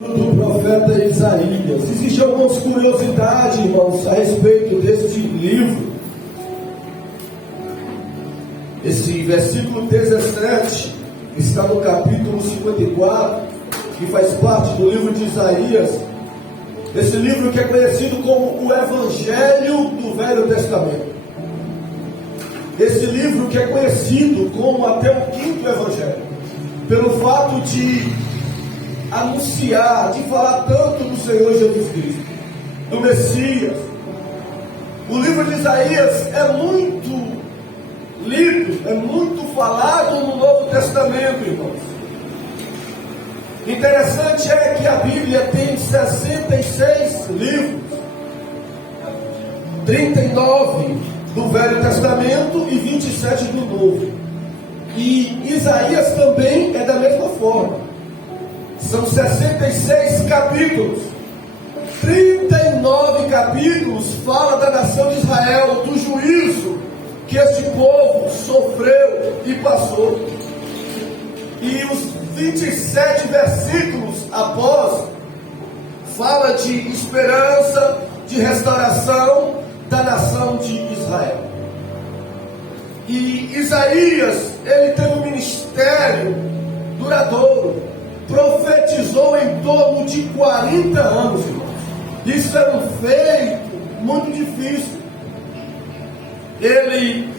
Do profeta Isaías. Existem algumas curiosidades, irmãos, a respeito deste livro. Esse versículo 17 está no capítulo 54, que faz parte do livro de Isaías. Esse livro que é conhecido como o Evangelho do Velho Testamento. Esse livro que é conhecido como até o quinto Evangelho, pelo fato de anunciar, de falar tanto do Senhor Jesus Cristo, do Messias. O livro de Isaías é muito lido, é muito falado no Novo Testamento, irmãos. Interessante é que a Bíblia tem 66 livros, 39 do Velho Testamento e 27 do Novo. E Isaías também é da mesma forma. São 66 capítulos. 39 capítulos fala da nação de Israel, do juízo que este povo sofreu e passou. E os 27 versículos após fala de esperança, de restauração da nação de Israel. E Isaías, ele teve um ministério duradouro. Profetizou em torno de 40 anos, irmãos. Isso era um feito muito difícil. Ele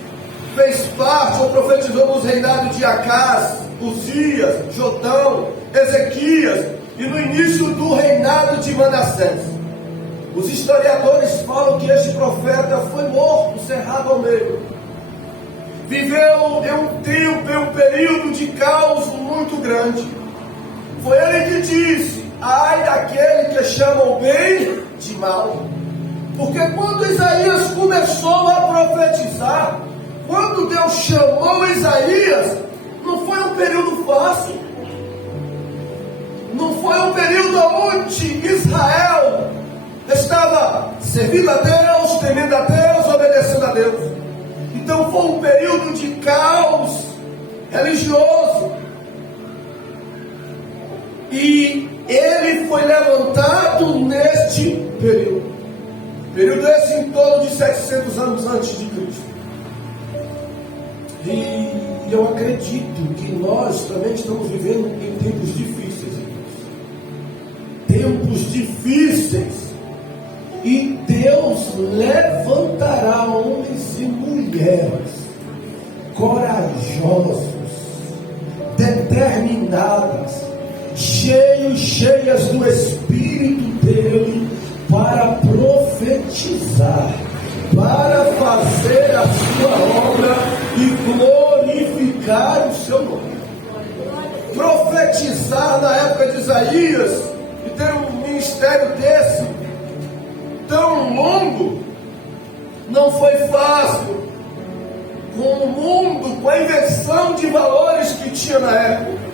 fez parte, ou profetizou nos reinados de Acás, Uzias, Jotão, Ezequias e no início do reinado de Manassés. Os historiadores falam que este profeta foi morto, cerrado ao meio. Viveu em um tempo, em um período de caos muito grande. Foi ele que disse: ai daquele que chama o bem de mal. Porque quando Isaías começou a profetizar, quando Deus chamou Isaías, não foi um período fácil. Não foi um período onde Israel estava servindo a Deus, temendo a Deus, obedecendo a Deus. Então foi um período de caos religioso. E ele foi levantado neste período. Período esse em torno de 700 anos antes de Cristo. E eu acredito que nós também estamos vivendo em tempos difíceis, irmãos. Tempos difíceis. E Deus levantará homens e mulheres corajosos, determinadas, cheias do Espírito dele, para profetizar, para fazer a sua obra e glorificar o seu nome. Profetizar na época de Isaías e ter um ministério desse tão longo não foi fácil, com o mundo, com a inversão de valores que tinha na época.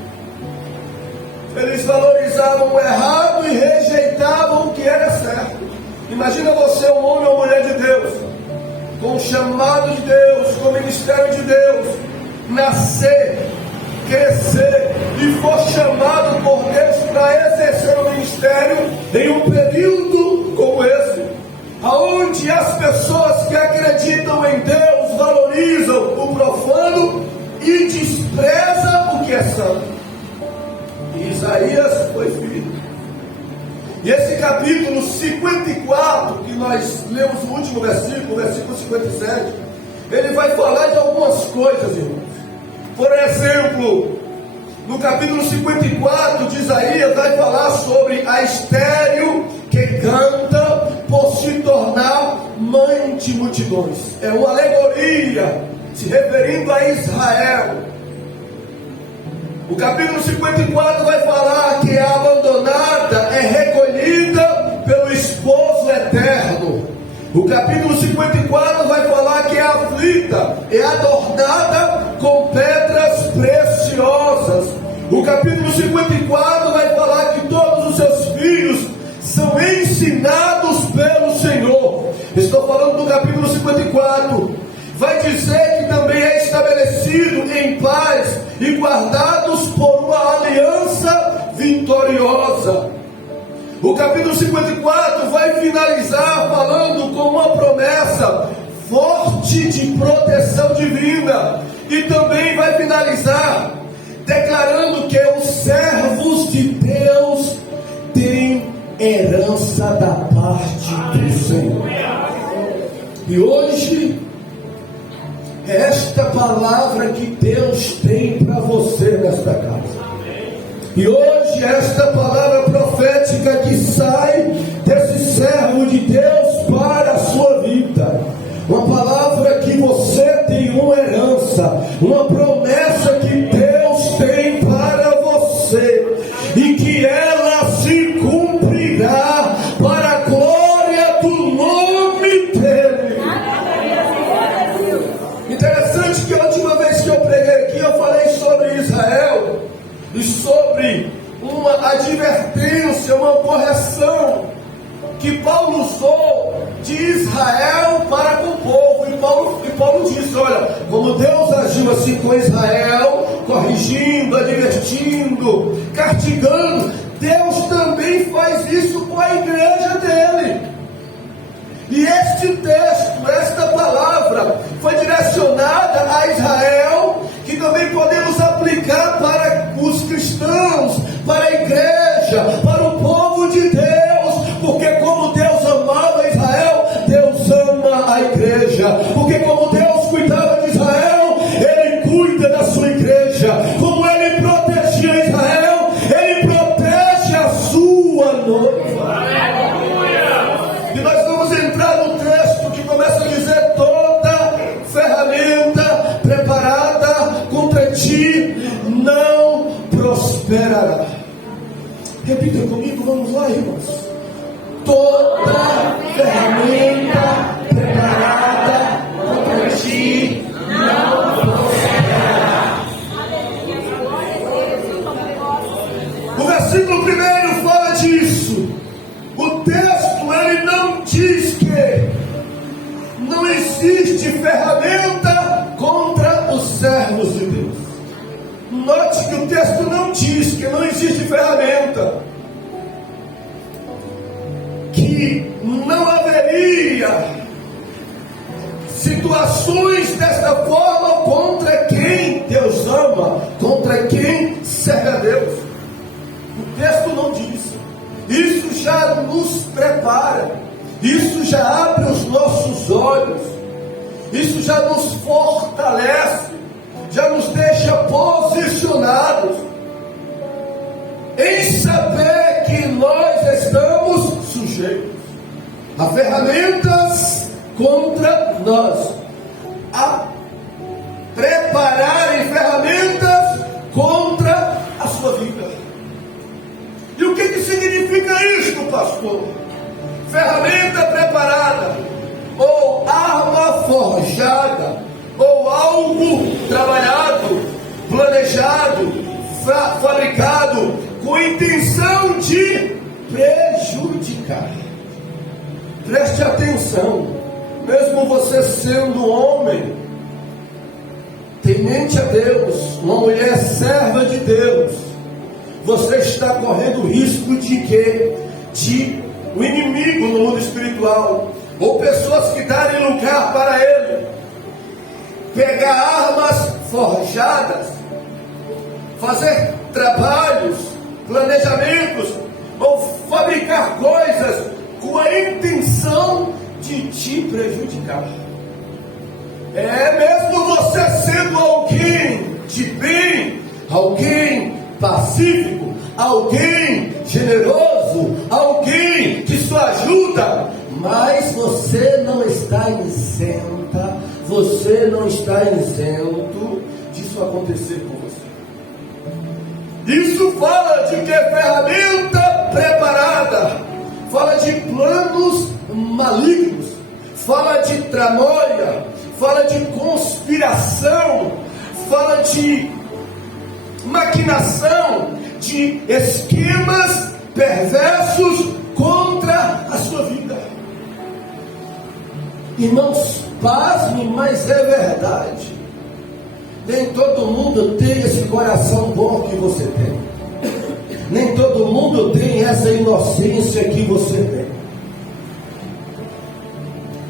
Eles valorizavam o errado e rejeitavam o que era certo. Imagina você, um homem ou mulher de Deus, com o chamado de Deus, com o ministério de Deus, nascer, crescer e for chamado por Deus para exercer o ministério em um período como esse, onde as pessoas que acreditam em Deus valorizam o profano e desprezam o que é santo. Isaías foi filho. E esse capítulo 54, que nós lemos o último versículo, o versículo 57, ele vai falar de algumas coisas, irmãos. Por exemplo, no capítulo 54 de Isaías, vai falar sobre a estéril que canta por se tornar mãe de multidões. É uma alegoria se referindo a Israel. O capítulo 54 vai falar que a abandonada é recolhida pelo esposo eterno. O capítulo 54 vai falar que a aflita é adornada com pedras preciosas. O capítulo 54 vai falar que todos os seus filhos são ensinados pelo Senhor. Estou falando do capítulo 54. Vai dizer que também é estabelecido em paz e guardados por uma aliança vitoriosa. O capítulo 54 vai finalizar falando com uma promessa forte de proteção divina, e também vai finalizar declarando que os servos de Deus têm herança da parte do Senhor. E hoje, esta palavra que Deus tem para você nesta casa. E hoje, esta palavra profética que sai desse servo de Deus para a sua vida. Uma palavra que você tem uma herança, uma promessa que Deus tem para você. E que ela se cumprirá para a glória do nome dele. Interessante que a última vez que eu preguei aqui, eu falei sobre Israel e sobre uma advertência, uma correção que Paulo usou de Israel para com o povo. E Paulo disse: olha, como Deus agiu assim com Israel, corrigindo, advertindo, castigando, Deus também faz isso com a igreja dele. E este texto, esta palavra, foi direcionada a Israel, que também podemos aplicar para os cristãos, para a igreja, para o povo de Deus, porque como Deus amava Israel, Deus ama a igreja, porque como Deus cuidava de Israel, Ele cuida da sua igreja, como Ele protegia Israel, Ele protege a sua noiva. E nós vamos entrar no texto que começa a dizer: toda ferramenta preparada contra ti não prosperará. Repita comigo, vamos lá, irmãos. Toda ferramenta preparada contra ti não prosperará. O versículo 1 fala disso. O texto, ele não diz que não existe ferramenta contra os servos de Deus. Note que o texto não diz que não existe ferramenta, que não haveria situações desta forma contra quem Deus ama, contra quem serve a Deus. O texto não diz. Isso já nos prepara, isso já abre os nossos olhos, isso já nos fortalece, já nos deixa posicionados em saber que nós estamos sujeitos a ferramentas contra nós, a prepararem ferramentas contra a sua vida. E o que significa isto, pastor? Ferramenta preparada, ou arma forjada, ou algo trabalhado, planejado, fabricado com intenção de prejudicar. Preste atenção, mesmo você sendo homem, temente a Deus, uma mulher serva de Deus, você está correndo o risco de quê? De o inimigo no mundo espiritual, ou pessoas que darem lugar para ele, pegar armas forjadas, fazer trabalhos, planejamentos, ou fabricar coisas com a intenção de te prejudicar. Mesmo você sendo alguém de bem, alguém pacífico, alguém generoso, alguém que só ajuda, mas você não está isenta, você não está isento disso acontecer com você. Isso fala de que ferramenta preparada, fala de planos malignos, fala de tramóia, fala de conspiração, fala de maquinação, de esquemas perversos contra a sua vida. Irmãos, pasmem, mas é verdade. Nem todo mundo tem esse coração bom que você tem. Nem todo mundo tem essa inocência que você tem.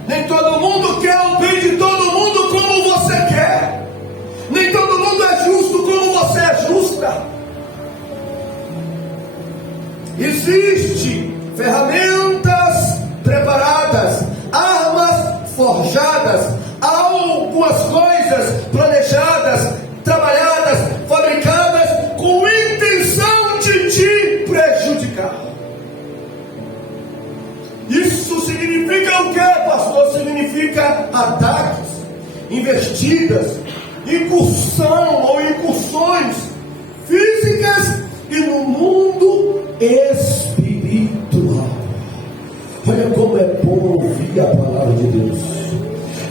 Nem todo mundo quer o bem de todo mundo como você quer. Nem todo mundo é justo como você é justa. Existem ferramentas preparadas, armas forjadas, algumas coisas planejadas, trabalhadas, fabricadas com intenção de te prejudicar. Isso significa o que, pastor? Significa ataques, investidas, incursão ou incursões físicas e no mundo espiritual. Olha como é bom ouvir a palavra de Deus.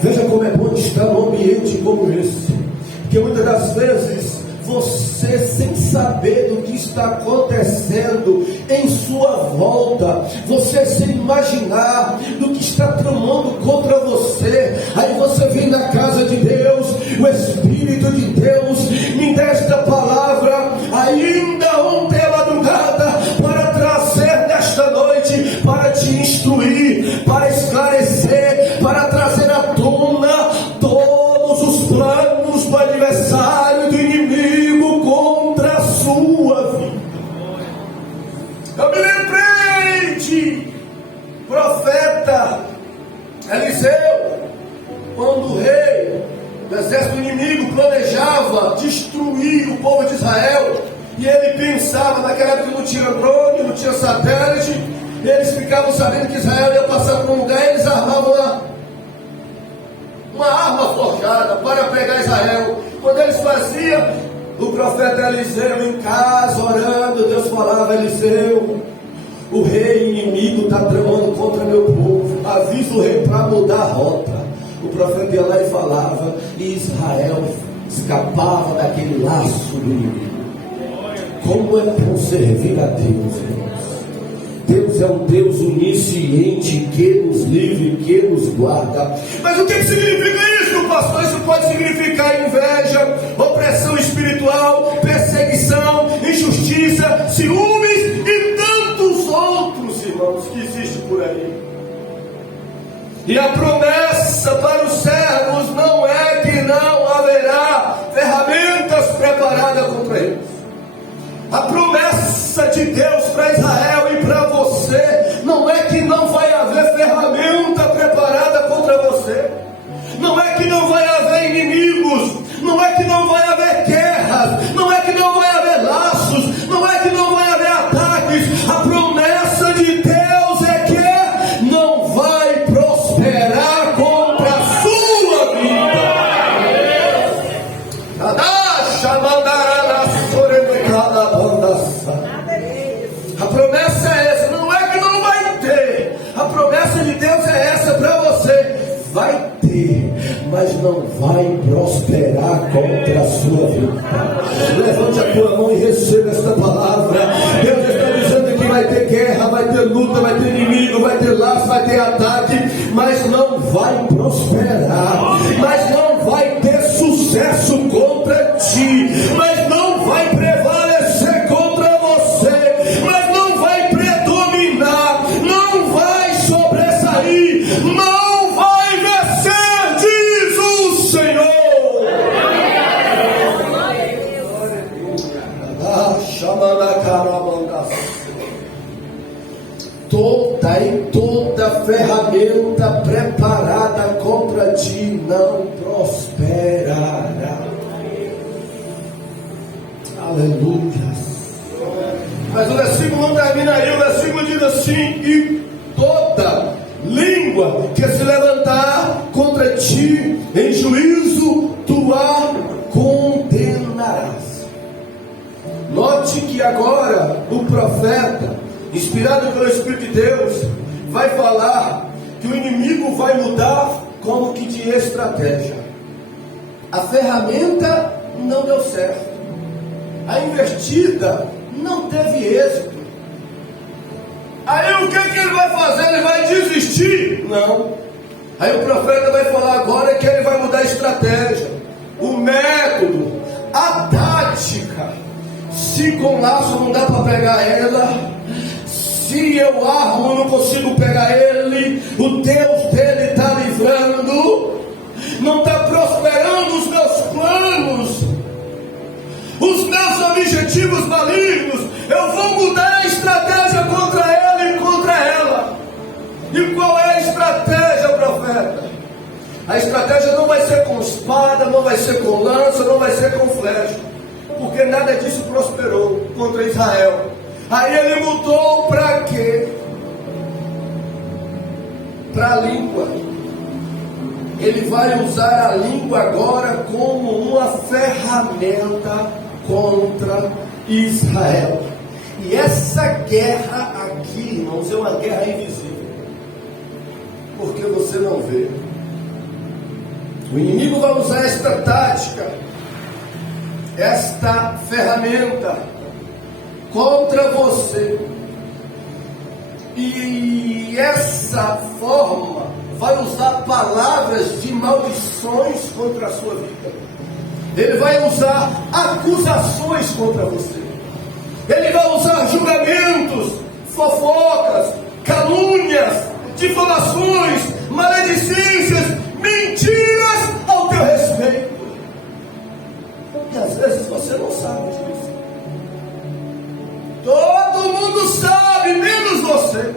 Veja como é bom estar num ambiente como esse. Porque muitas das vezes você, sem saber do que está acontecendo em sua volta, você sem imaginar do que está tramando contra você, aí você vem na casa de Deus, o Espírito de Deus me dá esta palavra ainda ontem à madrugada, para trazer nesta noite, para te instruir, para esclarecer, para trazer à tona todos os planos do adversário, do inimigo contra a sua vida. Eu me lembrei de profeta Eliseu, quando o rei do exército inimigo planejava destruir o povo de Israel, e ele pensava, naquela época não tinha drone, não tinha satélite, eles ficavam sabendo que Israel ia passar por um lugar, e eles armavam uma arma forjada para pegar Israel. Quando eles faziam, o profeta Eliseu em casa orando, Deus falava: Eliseu, o rei inimigo está tramando contra meu povo, avisa o rei para mudar a rota. O profeta ia lá e falava, e Israel escapava daquele laço do inimigo. Como é bom servir a Deus, irmãos. Deus é um Deus onisciente, que nos livre, que nos guarda. Mas o que significa isso, pastor? Isso pode significar inveja, opressão espiritual, perseguição, injustiça, ciúmes e tantos outros, irmãos, que existem por aí. E a promessa para os servos não é que não haverá ferramentas preparadas contra eles. A promessa de Deus para Israel e para você não é que não vai haver ferramenta preparada contra você, não é que não vai haver inimigos, não é que não vai haver guerras, não é que não vai haver laços, não é que não vai haver ataques. A promessa de Deus é que não vai prosperar contra a sua vida. A promessa é essa, não é que não vai ter. A promessa de Deus é essa para você: vai ter, mas não vai prosperar contra a sua vida. Levante a tua mão e receba esta palavra. Deus está dizendo que vai ter guerra, vai ter luta, vai ter inimigo, vai ter laço, vai ter ataque, mas não vai prosperar, mas não vai ter sucesso contra ti, mas não vai prevalecer contra você, mas não vai predominar, não vai sobressair, não vai vencer, diz o Senhor. Toda ferramenta preparada contra ti não prosperará. Aleluia. Mas o versículo não termina aí, o versículo diz assim: e toda língua que se levantar contra ti em juízo, tu a condenarás. Note que agora o profeta, inspirado pelo Espírito de Deus, vai falar que o inimigo vai mudar como que de estratégia. A ferramenta não deu certo, a investida não teve êxito. Aí o que ele vai fazer? Ele vai desistir? Não. Aí o profeta vai falar agora que ele vai mudar a estratégia, o método, a tática. Se com laço não dá para pegar ela, se eu armo eu não consigo pegar ele, o Deus dele está livrando, não está prosperando os meus planos, os meus objetivos malignos. Eu vou mudar a estratégia contra ele e contra ela. E qual é a estratégia, profeta? A estratégia não vai ser com espada, não vai ser com lança, não vai ser com flecha, porque nada disso prosperou contra Israel. Aí ele mudou para quê? Para a língua. Ele vai usar a língua agora como uma ferramenta contra Israel. E essa guerra aqui, irmãos, é uma guerra invisível, porque você não vê. O inimigo vai usar esta tática, esta ferramenta contra você, e essa forma vai usar palavras de maldições contra a sua vida. Ele vai usar acusações contra você. Ele vai usar julgamentos, fofocas, calúnias, difamações, maledicências, mentiras ao teu respeito. E às vezes você não sabe disso. Todo mundo sabe, menos você.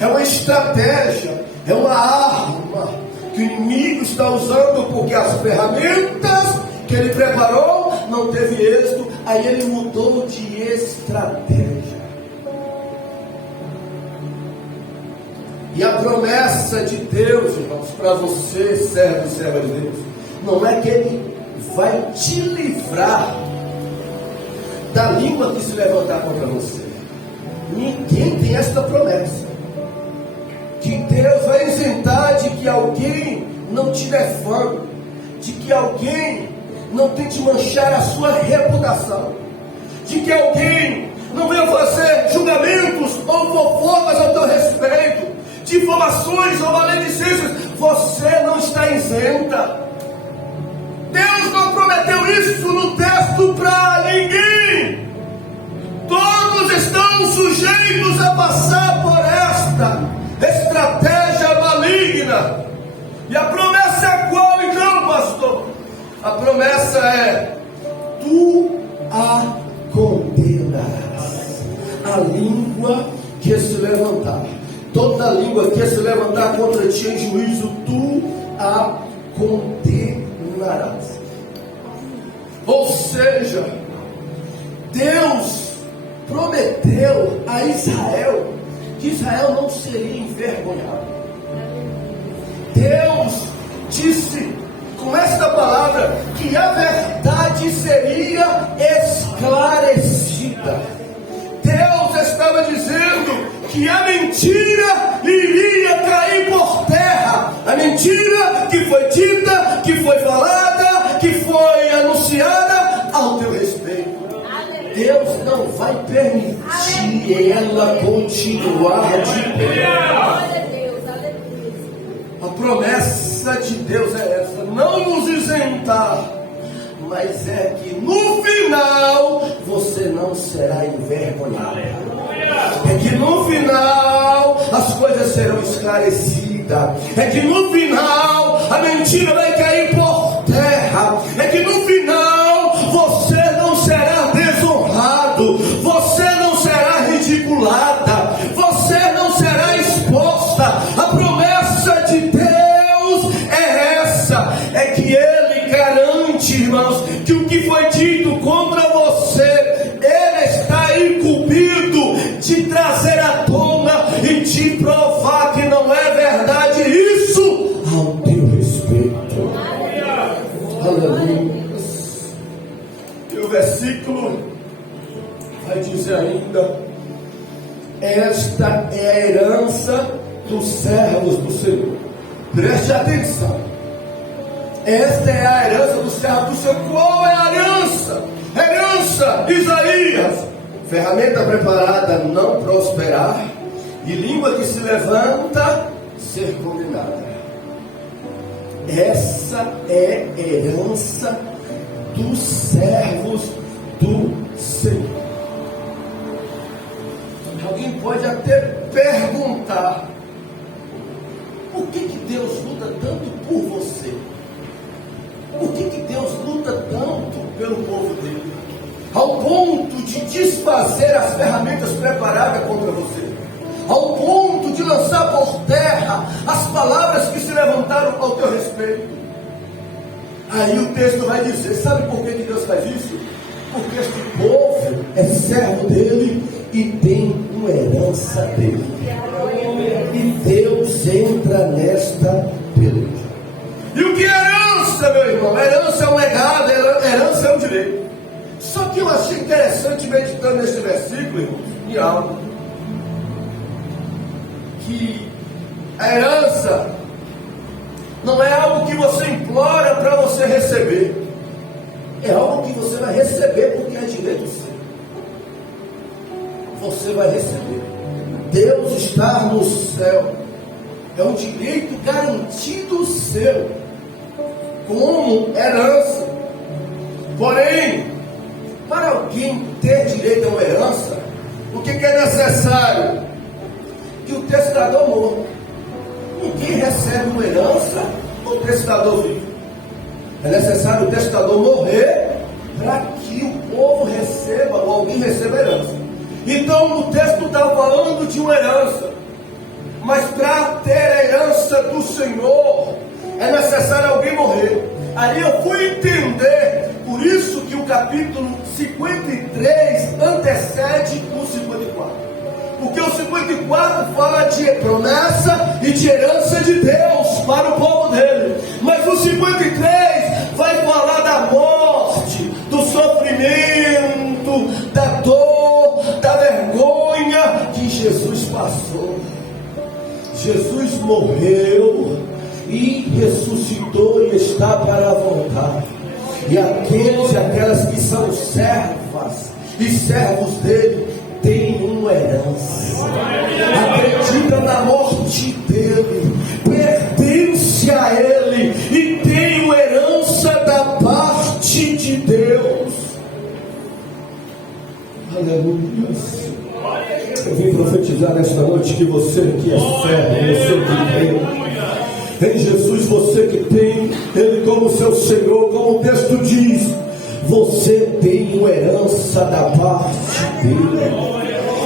É uma estratégia, é uma arma que o inimigo está usando, porque as ferramentas que ele preparou não teve êxito. Aí ele mudou de estratégia. E a promessa de Deus, irmãos, para você, servo e serva de Deus, não é que ele vai te livrar da língua que se levantar contra você. Ninguém tem esta promessa, que Deus vai isentar de que alguém não te defame, de que alguém não tente manchar a sua reputação, de que alguém não venha fazer julgamentos ou fofocas ao teu respeito, difamações ou maledicências. Você não está isenta. Deus não prometeu isso no texto para ninguém. Todos estão sujeitos a passar por esta estratégia maligna. E a promessa é qual então, pastor? A promessa é: tu a condenarás. A língua que se levantar, toda língua que se levantar contra ti em juízo, tu a condenarás. Ou seja, Deus prometeu a Israel que Israel não seria envergonhado. Deus disse com esta palavra que a verdade seria esclarecida. Deus estava dizendo que a mentira iria cair por terra. A mentira que foi dita, que foi falada, que foi anunciada ao teu respeito. Deus não vai permitir ela continuar de pé. A promessa de Deus é essa: não nos isentar, mas é que no final você não será envergonhado. É que no final as coisas serão esclarecidas. É que no final a mentira vai cair por terra. É que no final você não será desonrado, você não será ridiculada, você não será exposta. A promessa de Deus é essa, é que Ele garante, irmãos, que o que foi dito contra você, Ele está incumbido de trazer à tona e de provar que não é verdade isso ao teu respeito. Aleluia. E o versículo vai dizer ainda: esta é a herança dos servos do Senhor. Preste atenção. Esta é a herança do servo do Senhor. Qual é a herança? Herança, Isaías: ferramenta preparada, não prosperar, e língua que se levanta, ser condenada. Essa é a herança dos servos do Senhor. Alguém pode até perguntar: por que Deus luta tanto por você? Por que Deus luta tanto pelo povo dele? Ao ponto de desfazer as ferramentas preparadas contra você, ao ponto de lançar por terra as palavras que se levantaram ao teu respeito. Aí o texto vai dizer: sabe por que Deus faz isso? Porque este povo é servo dele e tem uma herança dele. E Deus entra nesta peleja. E o que é herança, meu irmão? Herança é um legado, herança é um direito. Só que eu achei interessante, meditando nesse versículo, irmãos, em algo, que a herança não é algo que você implora para você receber. É algo que você vai receber porque é direito seu. Você vai receber. Deus está no céu. É um direito garantido seu, como herança. Porém, para alguém ter direito a uma herança, o que é necessário? Que o testador morra. Ninguém recebe uma herança ou o testador vivo. É necessário o testador morrer para que o povo receba, ou alguém receba a herança. Então o texto está falando de uma herança. Mas para ter a herança do Senhor, é necessário alguém morrer. Aí eu fui entender, por isso que o capítulo 53 antecede o 54. Porque o 54 fala de promessa e de herança de Deus para o povo dele. Mas o 53 vai falar da morte, do sofrimento, da dor, da vergonha que Jesus passou. Jesus morreu e ressuscitou e está para voltar. E aqueles e aquelas que são servas e servos dele têm uma herança. Acredita na morte dele, pertence a ele e tem uma herança da parte de Deus. Aleluia. Eu vim profetizar nesta noite que você que é servo, você que tem em Jesus, você que tem ele como seu Senhor, como o texto diz, você tem uma herança da parte dele.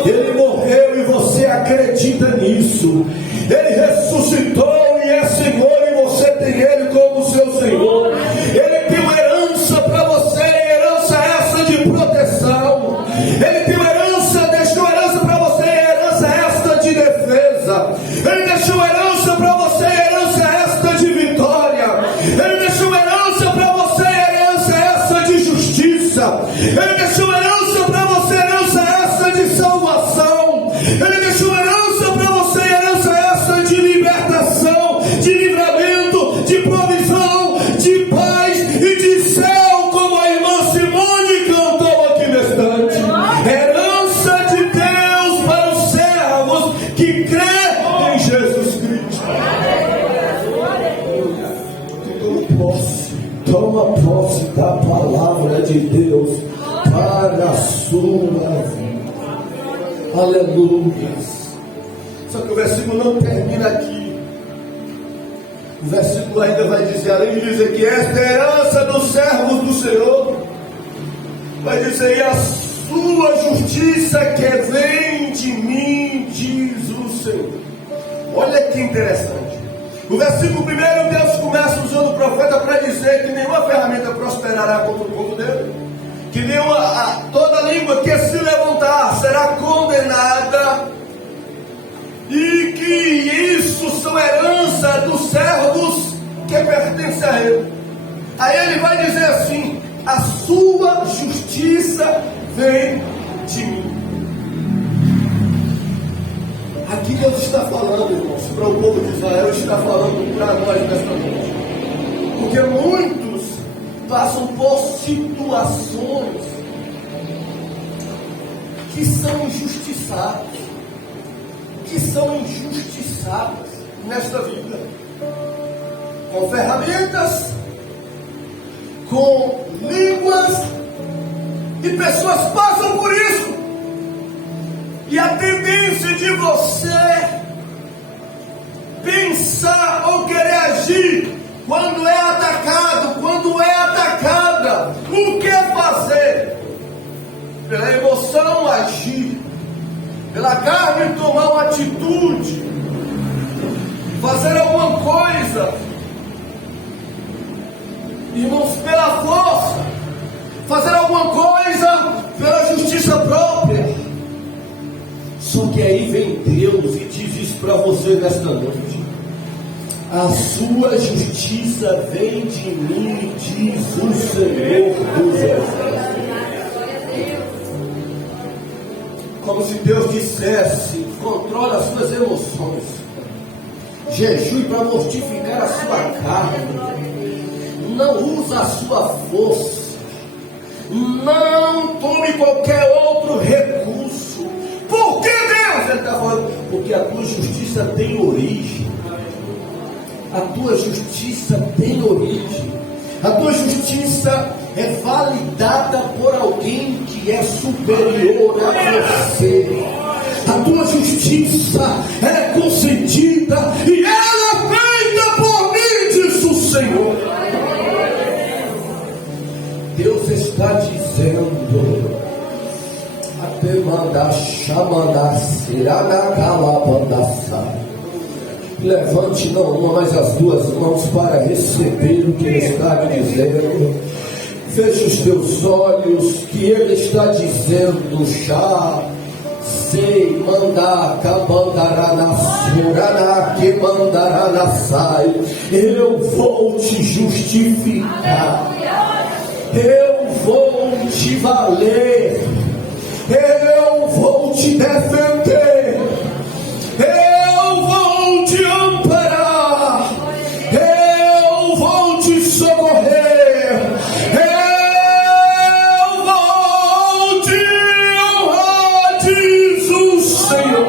Ele morreu e você acredita nisso. Ele ressuscitou e é Senhor e você tem ele como seu Senhor. Ele tem uma herança para você, herança essa de proteção. Ele tem uma herança, deixou herança para você, herança esta de defesa. Ele deixou herança para você, herança esta de vitória. Ele deixou herança para você, herança esta de justiça. Ele deixou herança para você, herança esta de salvação. Ele deixou herança para você, herança esta de libertação, de livramento, de provisão, de paz e de céu, como a irmã Simone cantou aqui nesse instante. Herança de Deus para os servos que crê em Jesus Cristo. Toma posse da palavra de Deus para a sua vida. Aleluia. Só que o versículo não termina aqui. O versículo ainda vai dizer, além de dizer que esta é a herança dos servos do Senhor, vai dizer: e a sua justiça que vem de mim, diz o Senhor. Olha que interessante. No versículo 1, Deus começa usando o profeta para dizer que nenhuma ferramenta prosperará contra o povo dele, que toda língua que se levantar será condenada, e que isso são herança dos servos que pertencem a ele. Aí ele vai dizer assim: a sua justiça vem de mim. Aqui Deus está falando, irmãos, para o povo de Israel, está falando para nós nesta noite. Porque muitos passam por situações que são injustiçadas nesta vida, com ferramentas, com línguas, e pessoas passam por isso. E a tendência de você pensar ou querer agir quando é atacado, quando é atacada, o que fazer? Pela emoção agir, pela carne tomar uma atitude, fazer alguma coisa, irmãos, pela força, fazer alguma coisa pela justiça própria. Só que aí vem Deus e diz isso para você nesta noite: a sua justiça vem de mim, diz o Senhor dos Exércitos. Como se Deus dissesse: controle as suas emoções, jejue para mortificar a sua carne, não usa a sua força, não tome qualquer outro recurso. Por que Deus? Ele está falando: porque a tua justiça tem origem. A tua justiça tem origem. A tua justiça é validada por alguém que é superior a você. A tua justiça é concedida e ela é feita por mim, diz o Senhor. Deus está dizendo: até mandar chamar será calabandassa. Levante não uma, mas as duas mãos para receber o que Ele está me dizendo. Feche os teus olhos, que Ele está dizendo: já sei mandar, cabandará na surana, que mandará na sai. Eu vou te justificar, eu vou te valer, eu vou te defender, eu vou te amparar, eu vou te socorrer, eu vou te honrar, diz o Senhor.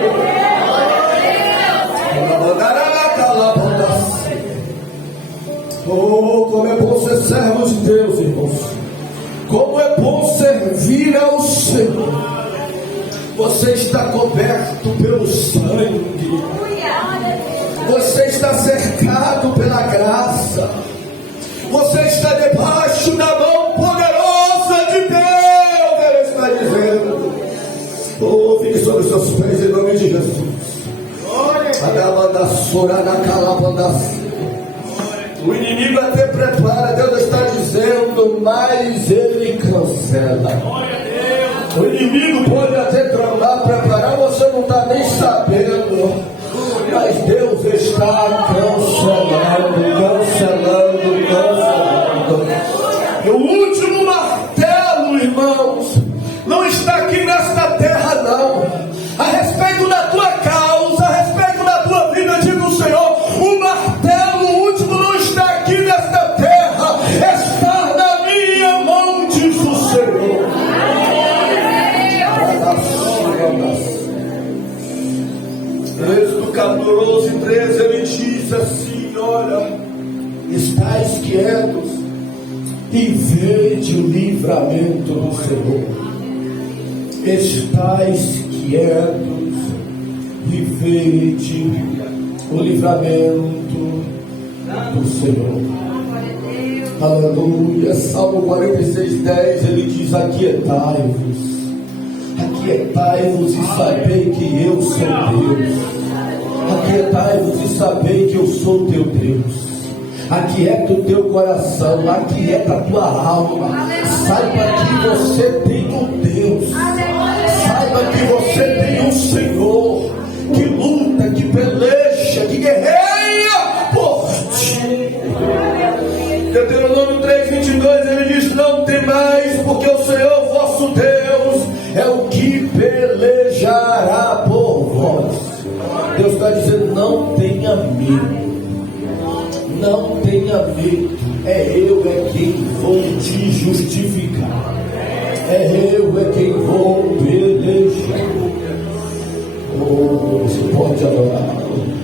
Oh, como é bom ser servo de Deus, irmãos. Como é bom servir ao Senhor. Você está coberto pelo sangue. Você está cercado pela graça. Você está debaixo da mão poderosa de Deus. Ele está dizendo: oh, fique sobre os seus pés em nome de Jesus. O inimigo até prepara, Deus está dizendo, mas ele cancela. O inimigo pode até tramar, preparar, você não está nem sabendo, mas Deus está cancelando. E o último martelo, irmãos, não está aqui nesta terra, não. A respeito da tua causa, a respeito da tua vida, diz o Senhor, o martelo último não está aqui nesta terra, está na minha mão, diz o Senhor. Êxodo 14:13, ele diz assim: olha, estais quietos e vede o livramento do Senhor. Estais quietos e vede o livramento do Senhor. Aleluia. Salmo 46:10, ele diz: aquietai-vos e sabei que eu sou Deus. Aquietai-vos e sabei que eu sou teu Deus. Aquieta o teu coração, aquieta a tua alma. Saiba que você tem um Deus. Saiba que você tem um Senhor que luta, que peleja, que guerreia por ti. Deuteronômio 3:22, ele diz: não temais, porque o Senhor vosso Deus é o que pelejará por vós. Deus está dizendo: não tenha medo. Não tenha medo, eu é quem vou te justificar, eu é quem vou pelejar. Oh, você pode adorar.